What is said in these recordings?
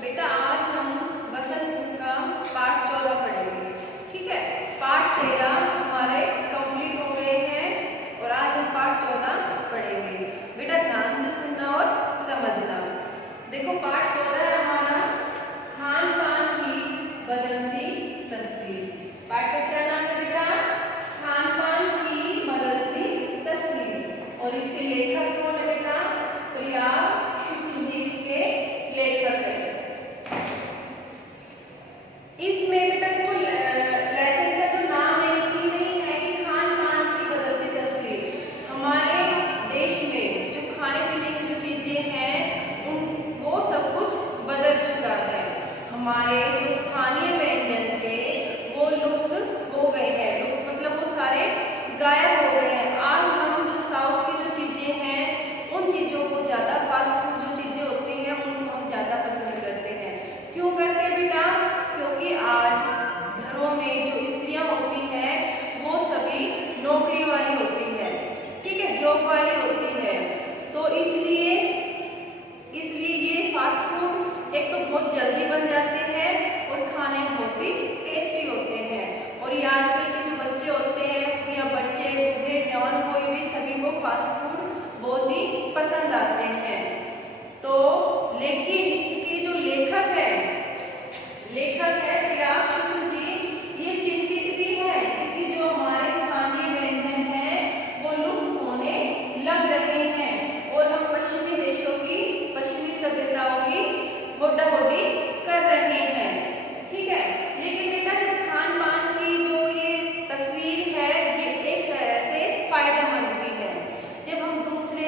बेटा आज हम वसंत का पाठ 14 पढ़ेंगे। ठीक है, पाठ 13 हमारे कंप्लीट हो गए हैं और आज हम पाठ 14 पढ़ेंगे। बेटा ध्यान से सुनना और समझना। देखो पाठ 14 है हमारा खान पान की बदलती तस्वीर। पाठ का क्या नाम है बेटा? खान पान की बदलती तस्वीर। और इसके लेखक कौन है बेटा? प्रयाग शुक्ल जी इसके लेखक है। इसमें बेटा देखो लेसन का जो नाम है इसी नहीं है कि खान पान की बदलती तस्वीर। हमारे देश में जो खाने पीने की जो चीजें हैं वो सब कुछ बदल चुका है। हमारे जो स्थानीय व्यंजन थे वो लुप्त हो गए हैं, मतलब वो सारे गायब हो गए हैं। आज हम जो साउथ की जो चीजें हैं उन चीजों को ज्यादा, फास्ट फूड जो चीजें होती हैं उनको हम ज्यादा पसंद करते हैं। क्यों करते हैं बेटा? क्योंकि आज घरों में जो स्त्रियां होती हैं वो सभी नौकरी वाली होती है, ठीक है, जॉब वाली होती है। तो इसलिए ये फास्ट फूड एक तो बहुत जल्दी बन जाते हैं और खाने में बहुत ही टेस्टी होते हैं। और ये आजकल के जो बच्चे होते हैं या बच्चे बूढ़े जवान कोई भी, सभी को फास्ट फूड बहुत ही पसंद आते हैं। तो लेकिन इसके जो लेखक है प्रयाग शुक्ल जी, ये चिंतित भी है क्योंकि जो हमारे स्थानीय व्यंजन हैं वो लुप्त होने लग रहे हैं और हम पश्चिमी देशों की, पश्चिमी सभ्यताओं की होड़ा-होड़ी कर रहे हैं। ठीक है, लेकिन बेटा जब खान पान की जो ये तस्वीर है ये एक तरह से फायदेमंद भी है। जब हम दूसरे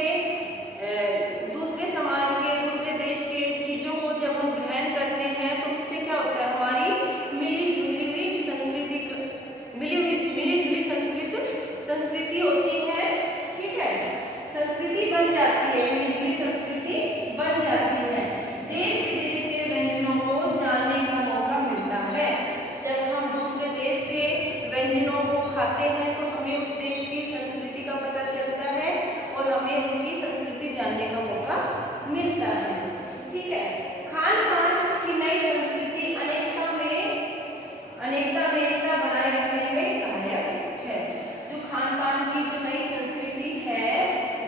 समाज के, दूसरे देश के चीजों को जब हम ग्रहण करते हैं तो उससे क्या होता है? हमारी मिली जुली संस्कृति होती है। ठीक है, संस्कृति बन जाती है, मिली जुली संस्कृति बन जाती है। देश विदेश के व्यंजनों को जानने का मौका मिलता है। जब हम दूसरे देश के व्यंजनों को खाते हैं तो हमें उस देश की संस्कृति का पता चलता है और हमें उनकी संस्कृति जानने का मौका मिलता है। ठीक है, खान पान की नई संस्कृति अनेकता में एकता बनाए रखने में सहायक है। जो खान पान की जो नई संस्कृति है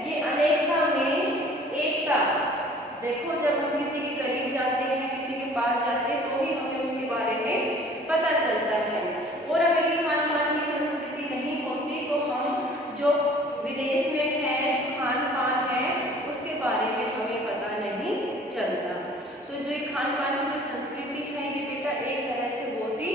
ये अनेकता में एकता। देखो जब हम किसी के करीब जाते हैं, किसी के पास जाते हैं तो ही हमें उसके बारे में पता चलता है। और अगर ये खान पान की संस्कृति नहीं होती तो हम जो विदेश में है, खान पान है, उसके बारे में हमें पता नहीं चलता। तो जो ये खान पान की जो संस्कृति है ये बेटा एक तरह से बहुत ही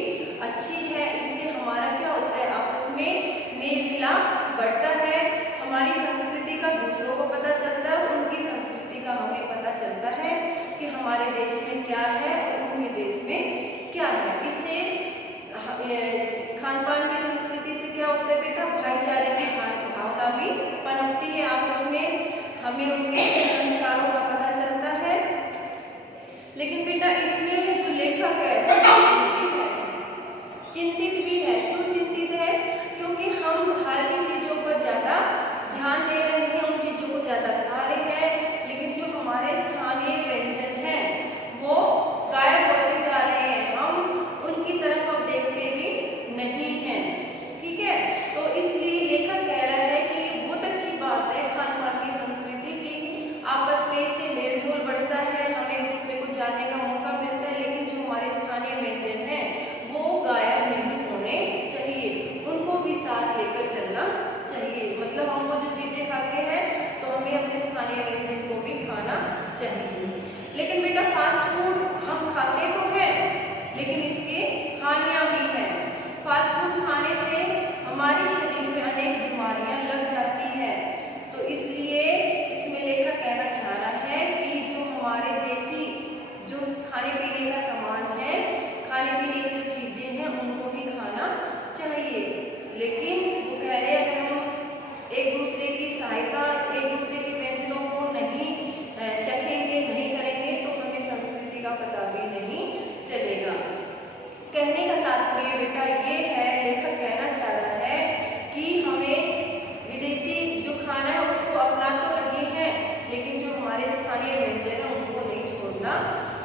अच्छी है। इससे हमारा क्या होता है? आपस में मेल मिलाप बढ़ता है, हमारी संस्कृति का दूसरों को पता चलता है, उनकी संस्कृति का हमें पता चलता है कि हमारे देश में क्या है और उनके देश में क्या है। इससे खान पान की संस्कृति से क्या होता है बेटा? भाईचारे की भावना भी पनपती है आपस में, हमें उनके संस्कारों का पता चलता है। लेकिन बेटा इसमें जो लेखक है चिंतित भी है। क्यों चिंतित है? क्योंकि हम बाहर की चीजों पर ज्यादा ध्यान दे रहे हैं, उन चीजों को ज्यादा खा रहे हैं, लेकिन जो हमारे स्थानीय व्यंजन हैं वो गायब होते जा रहे हैं। हम उनकी तरफ अब देखते भी नहीं हैं। ठीक है, तो इसलिए लेखक कह रहा है कि ये बहुत अच्छी बात है खान पान की संस्कृति की, आपस में इससे मेल जोल बढ़ता है, हमें एक दूसरे को जानने का मौका मिलता है। लेकिन जो हमारे स्थानीय व्यंजन हैं वो गायब नहीं होने चाहिए, उनको भी साथ लेकर चलना चाहिए। मतलब हम वो जो चीजें खाते हैं तो हमें अपने स्थानीय व्यंजन को भी खाना चाहिए। लेकिन बेटा फास्ट फूड हम खाते तो हैं लेकिन इसके हानियां भी हैं। फास्ट फूड खाने से हमारे शरीर में अनेक बीमारियां लग जाती हैं। तो इसलिए इसमें लेखक कहना चाह रहा है कि जो हमारे देसी जो खाने पीने का सामान है, खाने पीने की जो चीजें हैं उनको ही खाना चाहिए। लेकिन वो कह रहे हैं अगर हम एक दूसरे की सहायता, एक दूसरे के व्यंजनों को नहीं चखेंगे, नहीं करेंगे तो हमें संस्कृति का पता भी नहीं चलेगा। कहने का तात्पर्य बेटा ये है, लेखक कहना चाह रहा है कि हमें विदेशी जो खाना है उसको अपना तो रहे हैं लेकिन जो हमारे स्थानीय व्यंजन है उनको नहीं छोड़ना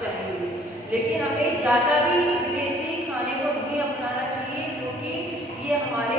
चाहिए। लेकिन हमें ज़्यादा भी विदेशी खाने को नहीं अपनाना चाहिए, क्योंकि ये हमारे